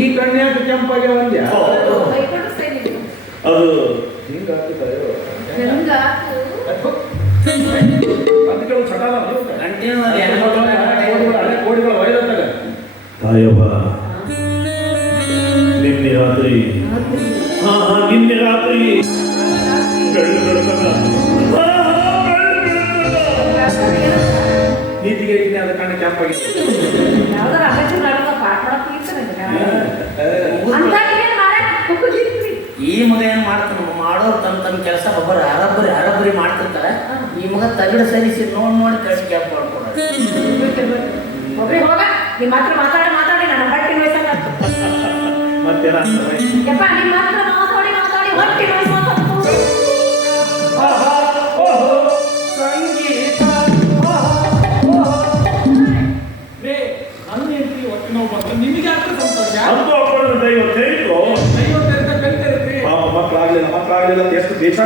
ಈ ಕನ್ಯಾಕ ಕೆಂಪಾಗೆ ಒಂದ್ಯಾ ಅದು ಹಿಂಗಾಗ್ತದೆಯೋ ಅದಕ್ಕೆ ಒಂದು ಚಟಾಲ ಕೋಡಿಗಳ ವೈರತ್ತಾಗ ತಾಯವ್ವ ನಿನ್ನೆ ರಾತ್ರಿ ನಿನ್ನೆ ರಾತ್ರಿ ನೀತಿಗೆ ಅದ ಕಣ್ಣ ಕೆಂಪಾಗಿದೆ ಈ ಮಗ ಏನ್ ಮಾಡ್ತಾನ ಮಾಡೋರು ತಮ್ಮ ಕೆಲಸ ಒಬ್ಬರು ಹರಬ್ಬರಿ ಮಾಡ್ತಿರ್ತಾರೆ. ಈ ಮಗ ತಗಡ ಸರಿಸಿ ನೋಡಿ ಕಳ್ಸಿ ಕ್ಯಾಪ್ ಮಾಡ್ಕೊಡ ಮಾತಾಡಿ ನನ್ನ ಹೊಟ್ಟೆ ಮತ್ತೇನ ಸಂಗೀತ ನನ್ನ ಹೆಂಡತಿ ಹೊಟ್ಟೆ ನೋವು ಬಂದ್ರೆ ನಿಮಗೆ ಆಗ್ತದೆ ಸಂತೋಷ. ಮಕ್ಕಳಾಗ್ಲಿಲ್ಲ ಎಷ್ಟು ದೇಶ